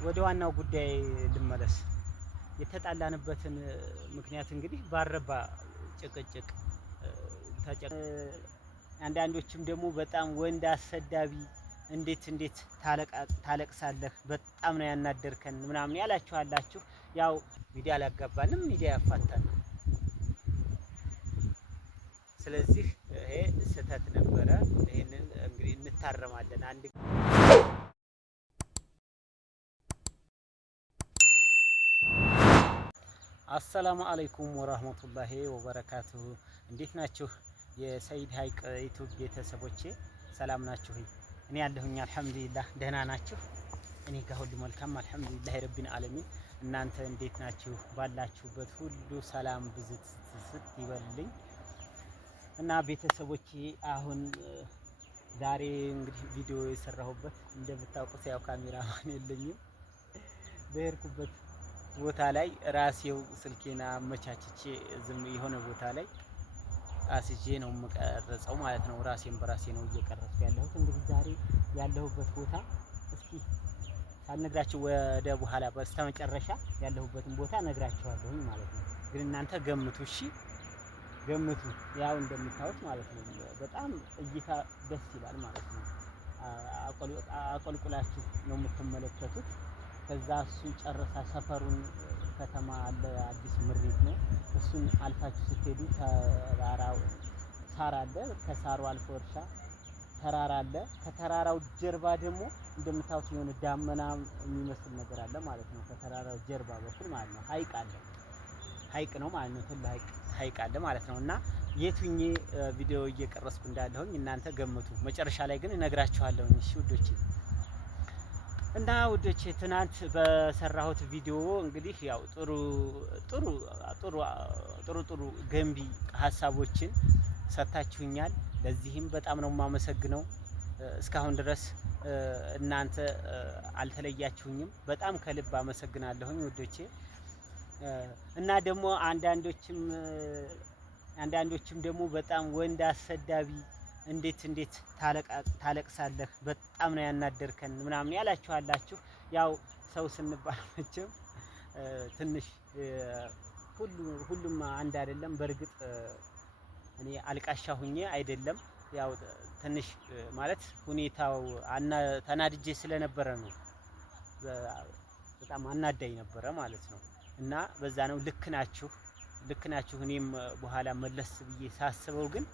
ወደ ዋናው ጉዳይ ልመለስ። የተጣላንበትን ምክንያት እንግዲህ ባረባ ጭቅጭቅ አንዳንዶችም ደግሞ በጣም ወንድ አሰዳቢ እንዴት ታለቅሳለህ በጣም ነው ያናደርከን ምናምን ያላችሁ አላችሁ። ያው ሚዲያ አላጋባንም፣ ሚዲያ ያፋታል። ስለዚህ ይሄ ስህተት ነበረ። ይሄንን እንግዲህ እንታረማለን አንድ አሰላሙ አለይኩም ወራህመቱላሂ ወበረካቱሁ። እንዴት ናችሁ የሰይድ ሀይቅ ዩቲዩብ ቤተሰቦቼ? ሰላም ናችሁ? እኔ ያለሁኝ አልሐምዱሊላህ። ደህና ናችሁ? እኔ ጋር ሁሉ መልካም አልሐምዱሊላህ ረቢል ዓለሚን። እናንተ እንዴት ናችሁ? ባላችሁበት ሁሉ ሰላም ብዝት ይበልልኝ እና ቤተሰቦቼ አሁን ዛሬ እንግዲህ ቪዲዮ የሰራሁበት እንደምታውቁት ያው ካሜራማን የለኝም። በሄድኩበት ቦታ ላይ ራሴው ስልኬና አመቻችቼ ዝም የሆነ ቦታ ላይ አስጄ ነው የምቀርጸው ማለት ነው። ራሴን በራሴ ነው እየቀረጽኩ ያለሁት። እንግዲህ ዛሬ ያለሁበት ቦታ እስኪ ሳልነግራችሁ ወደ በኋላ በስተመጨረሻ ያለሁበትን ቦታ ነግራችኋለሁኝ ማለት ነው። ግን እናንተ ገምቱ፣ እሺ ገምቱ። ያው እንደምታዩት ማለት ነው በጣም እይታ ደስ ይላል ማለት ነው። አቆልቁላችሁ ነው የምትመለከቱት። ከዛ እሱን ጨረሳ ሰፈሩን ከተማ አለ፣ አዲስ ምሪት ነው። እሱን አልፋችሁ ስትሄዱ ተራራው ሳር አለ፣ ከሳሩ አልፎ እርሻ ተራራ አለ። ከተራራው ጀርባ ደግሞ እንደምታዩት የሆነ ዳመና የሚመስል ነገር አለ ማለት ነው። ከተራራው ጀርባ በኩል ማለት ነው ሀይቅ አለ፣ ሀይቅ ነው ማለት ነው። ትልቅ ሀይቅ አለ ማለት ነው። እና የቱኜ ቪዲዮ እየቀረስኩ እንዳለሁኝ እናንተ ገምቱ። መጨረሻ ላይ ግን እነግራችኋለሁኝ። እሺ ውዶቼ እና ውዶቼ ትናንት በሰራሁት ቪዲዮ እንግዲህ ያው ጥሩ ገንቢ ሀሳቦችን ሰጥታችሁኛል። ለዚህም በጣም ነው የማመሰግነው። እስካሁን ድረስ እናንተ አልተለያችሁኝም። በጣም ከልብ አመሰግናለሁኝ ውዶቼ። እና ደግሞ አንዳንዶችም ደግሞ በጣም ወንድ አሰዳቢ እንዴት ታለቅሳለህ በጣም ነው ያናደርከን ምናምን ያላችሁ አላችሁ። ያው ሰው ስንባል መቼም ትንሽ ሁሉም አንድ አይደለም። በእርግጥ እኔ አልቃሻ ሁኜ አይደለም፣ ያው ትንሽ ማለት ሁኔታው ተናድጄ ስለነበረ ነው። በጣም አናዳኝ ነበረ ማለት ነው። እና በዛ ነው። ልክ ናችሁ። እኔም በኋላ መለስ ብዬ ሳስበው ግን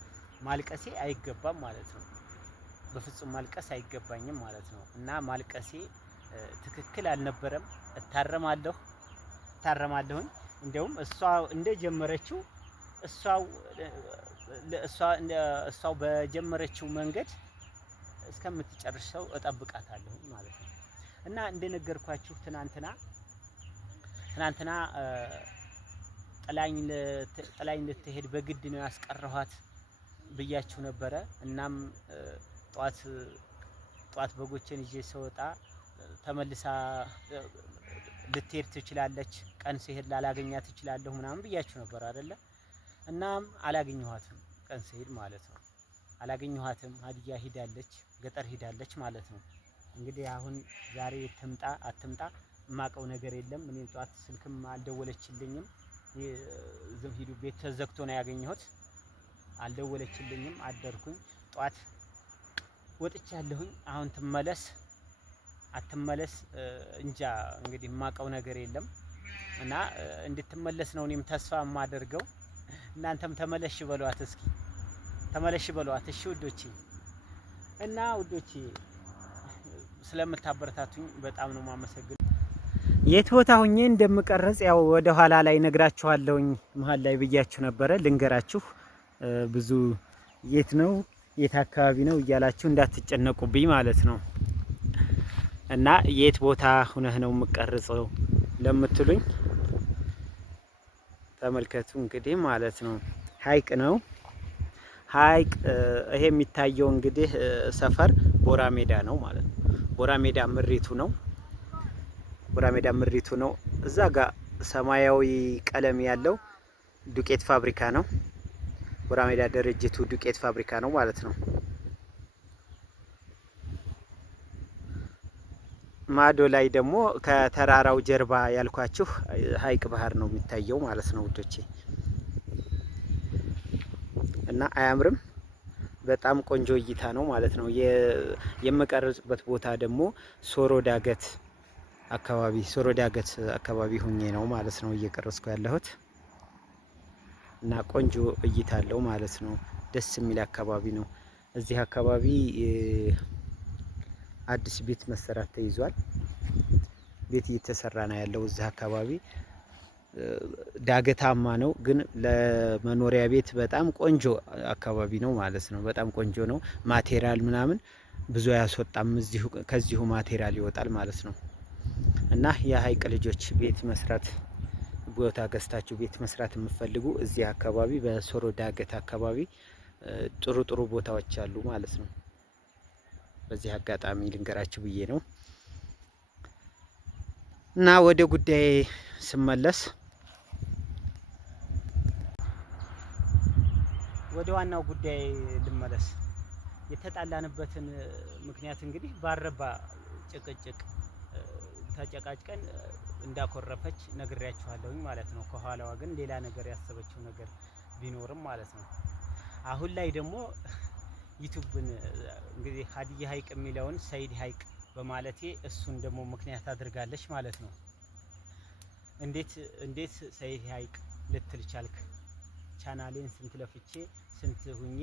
ማልቀሴ አይገባም ማለት ነው። በፍጹም ማልቀስ አይገባኝም ማለት ነው። እና ማልቀሴ ትክክል አልነበረም። እታረማለሁኝ። እንደውም እሷ እንደጀመረችው እሷው በጀመረችው መንገድ እስከምትጨርሰው እጠብቃታለሁ ማለት ነው። እና እንደነገርኳችሁ ትናንትና ጥላኝ ልትሄድ በግድ ነው ያስቀረኋት ብያችሁ ነበረ። እናም ጧት በጎቼን ይዤ ስወጣ ተመልሳ ልትሄድ ትችላለች፣ ቀን ሲሄድ ላላገኛት እችላለሁ ምናምን ብያችሁ ነበር አይደለ? እናም አላገኘኋትም፣ ቀን ሲሄድ ማለት ነው አላገኘኋትም። ሀዲያ ሂዳለች፣ ገጠር ሂዳለች ማለት ነው። እንግዲህ አሁን ዛሬ ትምጣ አትምጣ የማውቀው ነገር የለም። እኔም ጧት ስልክም አልደወለችልኝም። ዝም ሂዱ ቤት ተዘግቶ ነው ያገኘሁት። አልደወለችልኝም። አደርኩኝ። ጧት ወጥቻለሁኝ። አሁን ትመለስ አትመለስ እንጃ እንግዲህ የማውቀው ነገር የለም። እና እንድትመለስ ነው እኔም ተስፋ የማደርገው። እናንተም ተመለሽ በሏት፣ እስኪ ተመለሽ በሏት። እሺ ውዶቼ። እና ውዶቼ ስለምታበረታቱኝ በጣም ነው የማመሰግነው። የት ቦታ ሁኜ እንደምቀርጽ ያው ወደ ኋላ ላይ ነግራችኋለሁኝ። መሀል ላይ ብያችሁ ነበረ፣ ልንገራችሁ። ብዙ የት አካባቢ ነው እያላችሁ እንዳትጨነቁብኝ ማለት ነው። እና የት ቦታ ሁነህ ነው የምቀርጸው ለምትሉኝ ተመልከቱ እንግዲህ ማለት ነው። ሀይቅ ነው ሀይቅ። ይሄ የሚታየው እንግዲህ ሰፈር ቦራ ሜዳ ነው ማለት ነው። ቦራ ሜዳ ምሪቱ ነው። እዛ ጋር ሰማያዊ ቀለም ያለው ዱቄት ፋብሪካ ነው። ቦራ ሜዳ ድርጅቱ ዱቄት ፋብሪካ ነው ማለት ነው። ማዶ ላይ ደግሞ ከተራራው ጀርባ ያልኳችሁ ሀይቅ ባህር ነው የሚታየው ማለት ነው ውዶቼ። እና አያምርም? በጣም ቆንጆ እይታ ነው ማለት ነው። የምቀርጽበት ቦታ ደግሞ ሶሮ ዳገት አካባቢ ሁኜ ነው ማለት ነው እየቀረጽኩ ያለሁት። እና ቆንጆ እይታ አለው ማለት ነው። ደስ የሚል አካባቢ ነው። እዚህ አካባቢ አዲስ ቤት መሰራት ተይዟል። ቤት እየተሰራ ነው ያለው እዚህ አካባቢ። ዳገታማ ነው ግን ለመኖሪያ ቤት በጣም ቆንጆ አካባቢ ነው ማለት ነው። በጣም ቆንጆ ነው። ማቴሪያል ምናምን ብዙ አያስወጣም። ከዚሁ ማቴሪያል ይወጣል ማለት ነው። እና የሀይቅ ልጆች ቤት መስራት ቦታ ገዝታችሁ ቤት መስራት የምትፈልጉ እዚህ አካባቢ በሶሮ ዳገት አካባቢ ጥሩ ጥሩ ቦታዎች አሉ ማለት ነው። በዚህ አጋጣሚ ልንገራችሁ ብዬ ነው። እና ወደ ጉዳይ ስመለስ ወደ ዋናው ጉዳይ ልመለስ። የተጣላንበትን ምክንያት እንግዲህ ባረባ ጭቅጭቅ ተጨቃጭቀን እንዳኮረፈች ነግሬያችኋለሁኝ ማለት ነው። ከኋላዋ ግን ሌላ ነገር ያሰበችው ነገር ቢኖርም ማለት ነው። አሁን ላይ ደግሞ ዩቲዩብን እንግዲህ ሀዲያ ሀይቅ የሚለውን ሰይድ ሀይቅ በማለቴ እሱን ደግሞ ምክንያት አድርጋለች ማለት ነው። እንዴት ሰይድ ሀይቅ ልትል ቻልክ? ቻናሌን ስንት ለፍቼ ስንት ሁኜ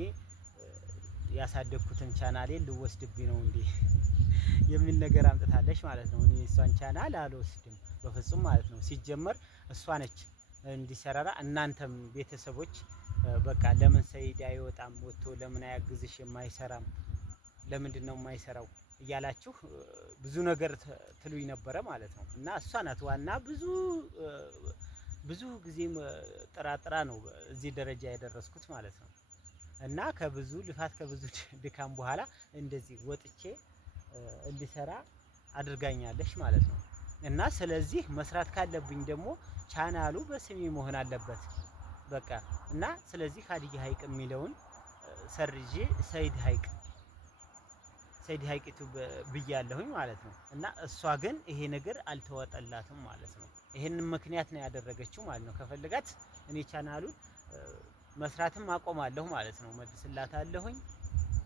ያሳደግኩትን ቻናሌን ልወስድብኝ ነው እንዴ የሚል ነገር አምጥታለች ማለት ነው። እኔ እሷን ቻናል አልወስድም በፍጹም ማለት ነው። ሲጀመር እሷ ነች እንዲሰራራ። እናንተም ቤተሰቦች በቃ ለምን ሰይድ አይወጣም ወጥቶ ለምን አያግዝሽ የማይሰራም ለምንድን ነው የማይሰራው እያላችሁ ብዙ ነገር ትሉኝ ነበረ ማለት ነው። እና እሷ ናት ዋና ብዙ ጊዜም ጥራጥራ ነው እዚህ ደረጃ ያደረስኩት ማለት ነው። እና ከብዙ ልፋት ከብዙ ድካም በኋላ እንደዚህ ወጥቼ እንዲሰራ አድርጋኛለች ማለት ነው። እና ስለዚህ መስራት ካለብኝ ደግሞ ቻናሉ በስሜ መሆን አለበት በቃ። እና ስለዚህ ሀዲያ ሀይቅ የሚለውን ሰርዤ ሰይድ ሀይቅ ዩቲዩብ ብያለሁኝ ማለት ነው። እና እሷ ግን ይሄ ነገር አልተወጠላትም ማለት ነው። ይሄንን ምክንያት ነው ያደረገችው ማለት ነው። ከፈለጋት እኔ ቻናሉን መስራትም አቆማለሁ ማለት ነው። መልስላታለሁኝ፣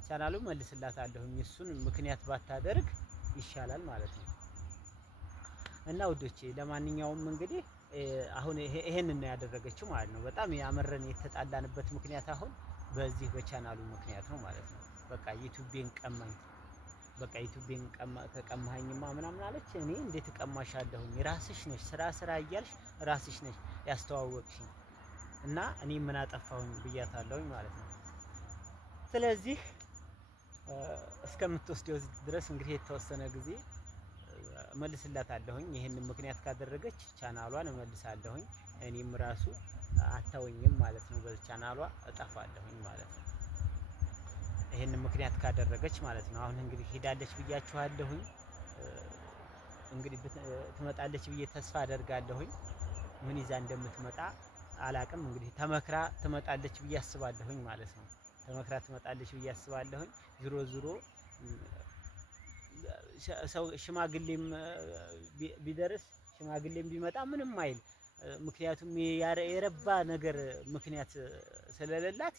ቻናሉን መልስላታለሁኝ። እሱን ምክንያት ባታደርግ ይሻላል ማለት ነው። እና ውዶቼ ለማንኛውም እንግዲህ አሁን ይሄንን ነው ያደረገችው ማለት ነው። በጣም ያመረን የተጣላንበት ምክንያት አሁን በዚህ በቻናሉ ምክንያት ነው ማለት ነው። በቃ ዩቲዩቤን ቀማኝ፣ በቃ ዩቲዩቤን ከቀማኸኝማ ምናምን አለች። እኔ እንዴት እቀማሻለሁኝ? ራስሽ ነሽ ስራ እያልሽ ራስሽ ነሽ ያስተዋወቅሽኝ እና እኔ ምን አጠፋሁኝ ብያታለሁኝ ማለት ነው። ስለዚህ እስከምትወስደው ድረስ እንግዲህ የተወሰነ ጊዜ እመልስላታለሁኝ። ይሄንን ምክንያት ካደረገች ቻናሏን እመልሳለሁኝ። እኔም ራሱ አታወኝም ማለት ነው። በቻናሏ እጠፋለሁኝ ማለት ነው። ይሄንን ምክንያት ካደረገች ማለት ነው። አሁን እንግዲህ ሄዳለች ብያችኋለሁኝ። እንግዲህ ትመጣለች ብዬ ተስፋ አደርጋለሁኝ። ምን ይዛ እንደምትመጣ አላቅም። እንግዲህ ተመክራ ትመጣለች ብዬ አስባለሁኝ ማለት ነው። ተመክራ ትመጣለች ብዬ አስባለሁኝ። ዞሮ ሰው ሽማግሌም ቢደርስ ሽማግሌም ቢመጣ ምንም አይል። ምክንያቱም የረባ ነገር ምክንያት ስለሌላት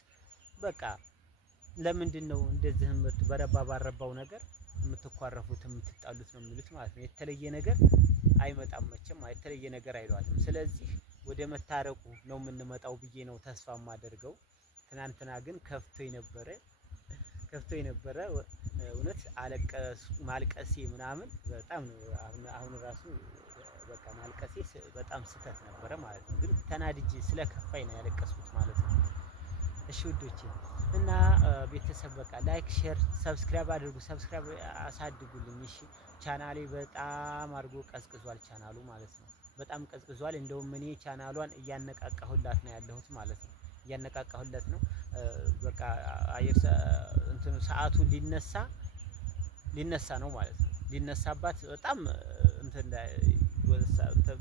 በቃ ለምንድን ነው እንደዚህ ባረባው ነገር የምትኳረፉት የምትጣሉት ነው የሚሉት ማለት ነው። የተለየ ነገር አይመጣም መቼም የተለየ ነገር አይሏትም። ስለዚህ ወደ መታረቁ ነው የምንመጣው ብዬ ነው ተስፋ የማደርገው። ትናንትና ግን ከፍቶኝ ነበረ እውነት ማልቀሴ ምናምን በጣም ነው። አሁን ራሱ በቃ ማልቀሴ በጣም ስህተት ነበረ ማለት ነው። ግን ተናድጄ ስለከፋኝ ነው ያለቀስኩት ማለት ነው። እሺ ውዶቼ እና ቤተሰብ በቃ ላይክ፣ ሼር፣ ሰብስክራይብ አድርጉ። ሰብስክራይብ አሳድጉልኝ እሺ። ቻናሌ በጣም አድርጎ ቀዝቅዟል ቻናሉ ማለት ነው። በጣም ቀዝቅዟል። እንደውም እኔ ቻናሏን እያነቃቃሁላት ነው ያለሁት ማለት ነው። እያነቃቃሁለት ነው በቃ አየር እንትኑ ሰዓቱ ሊነሳ ነው ማለት ነው። ሊነሳባት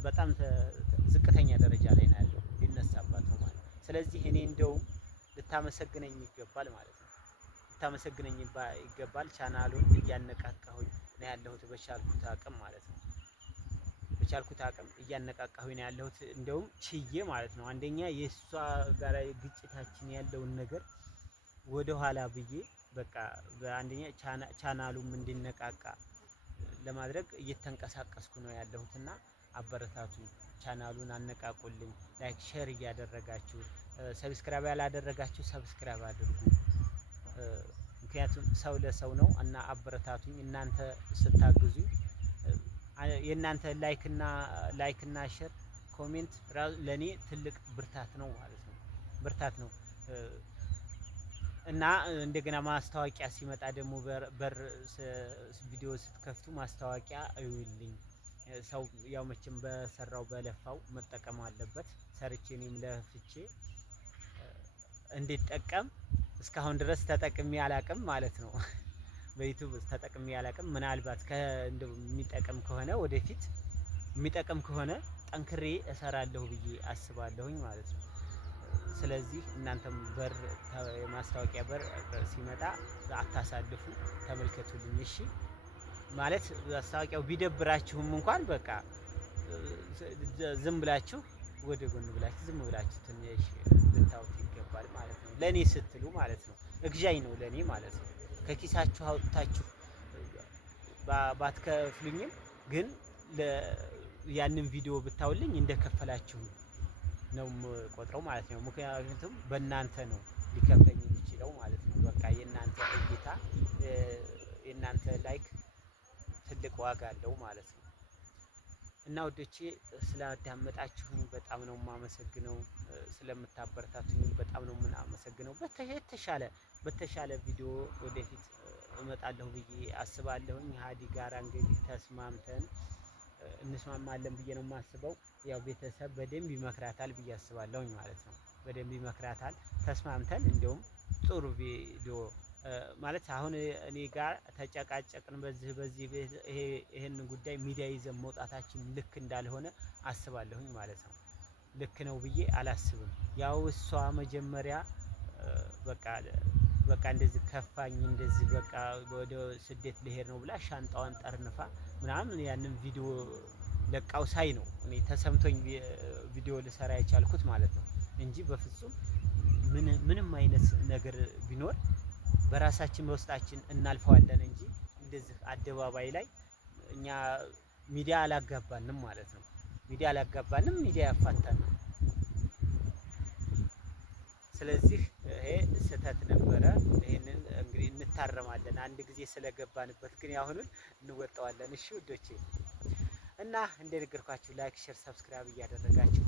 በጣም ዝቅተኛ ደረጃ ላይ ነው ያለው። ሊነሳባት ነው ማለት ነው። ስለዚህ እኔ እንደውም ልታመሰግነኝ ይገባል ማለት ነው። ልታመሰግነኝ ይገባል። ቻናሉን እያነቃቃሁኝ ነው ያለሁት በቻልኩት አቅም ማለት ነው። በቻልኩት አቅም እያነቃቃሁኝ ነው ያለሁት። እንደውም ችዬ ማለት ነው። አንደኛ የእሷ ጋር ግጭታችን ያለውን ነገር ወደ ኋላ ብዬ በቃ በአንደኛ ቻናሉም እንዲነቃቃ ለማድረግ እየተንቀሳቀስኩ ነው ያለሁትና አበረታቱኝ፣ ቻናሉን አነቃቁልኝ። ላይክ ሼር እያደረጋችሁ ሰብስክራይብ ያላደረጋችሁ ሰብስክራይብ አድርጉ። ምክንያቱም ሰው ለሰው ነው እና አበረታቱኝ። እናንተ ስታግዙኝ የእናንተ ላይክ እና ሼር ኮሜንት ለኔ ትልቅ ብርታት ነው ማለት ነው። ብርታት ነው እና እንደገና ማስታወቂያ ሲመጣ ደግሞ በር ቪዲዮ ስትከፍቱ ማስታወቂያ እዩልኝ። ሰው ያው መቼም በሰራው በለፋው መጠቀም አለበት። ሰርቼ እኔም ለፍቼ እንዲጠቀም እስካሁን ድረስ ተጠቅሜ አላቅም ማለት ነው። በዩቲዩብ ተጠቅሜ አላቅም። ምናልባት እንደው የሚጠቅም ከሆነ ወደፊት የሚጠቅም ከሆነ ጠንክሬ እሰራለሁ ብዬ አስባለሁኝ ማለት ነው። ስለዚህ እናንተም የማስታወቂያ በር ሲመጣ አታሳልፉ፣ ተመልከቱልኝ እሺ። ማለት ማስታወቂያው ቢደብራችሁም እንኳን በቃ ዝም ብላችሁ ወደ ጎን ብላችሁ ዝም ብላችሁ ትንሽ ልታዩት ይገባል ማለት ነው። ለኔ ስትሉ ማለት ነው። እግዣኝ ነው ለኔ ማለት ነው። ከኪሳችሁ አውጥታችሁ ባትከፍሉኝም ግን ያንን ቪዲዮ ብታውልኝ እንደከፈላችሁ ነው ቆጥረው ማለት ነው። ምክንያቱም በእናንተ ነው ሊከፈለኝ የሚችለው ማለት ነው። በቃ የእናንተ እይታ የእናንተ ላይክ ትልቅ ዋጋ አለው ማለት ነው። እና ወዶቼ ስላዳመጣችሁኝ በጣም ነው የማመሰግነው። ስለምታበረታቱኝ በጣም ነው የማመሰግነው። በተሻለ ቪዲዮ ወደፊት እመጣለሁ ብዬ አስባለሁኝ። ሀዲ ጋር እንግዲህ ተስማምተን እንስማማለን ብዬ ነው የማስበው። ያው ቤተሰብ በደንብ ይመክራታል ብዬ አስባለሁኝ ማለት ነው። በደንብ ይመክራታል። ተስማምተን እንደውም ጥሩ ቪዲዮ ማለት አሁን እኔ ጋር ተጨቃጨቅን በዚህ ይሄን ጉዳይ ሚዲያ ይዘን መውጣታችን ልክ እንዳልሆነ አስባለሁኝ ማለት ነው። ልክ ነው ብዬ አላስብም። ያው እሷ መጀመሪያ በቃ እንደዚህ ከፋኝ እንደዚህ በቃ ወደ ስደት ልሄድ ነው ብላ ሻንጣዋን ጠርንፋ ምናምን ያንን ቪዲዮ ለቃው ሳይ ነው እኔ ተሰምቶኝ ቪዲዮ ልሰራ የቻልኩት ማለት ነው እንጂ በፍጹም ምንም አይነት ነገር ቢኖር በራሳችን በውስጣችን እናልፈዋለን እንጂ እንደዚህ አደባባይ ላይ እኛ ሚዲያ አላጋባንም ማለት ነው። ሚዲያ አላጋባንም፣ ሚዲያ ያፋታናል። ስለዚህ ይሄ ስህተት ነበረ። ይሄንን እንግዲህ እንታረማለን አንድ ጊዜ ስለገባንበት፣ ግን ያሁኑን እንወጣዋለን። እሺ ውዶቼ እና እንደነገርኳችሁ ላይክ፣ ሼር፣ ሰብስክራይብ እያደረጋችሁ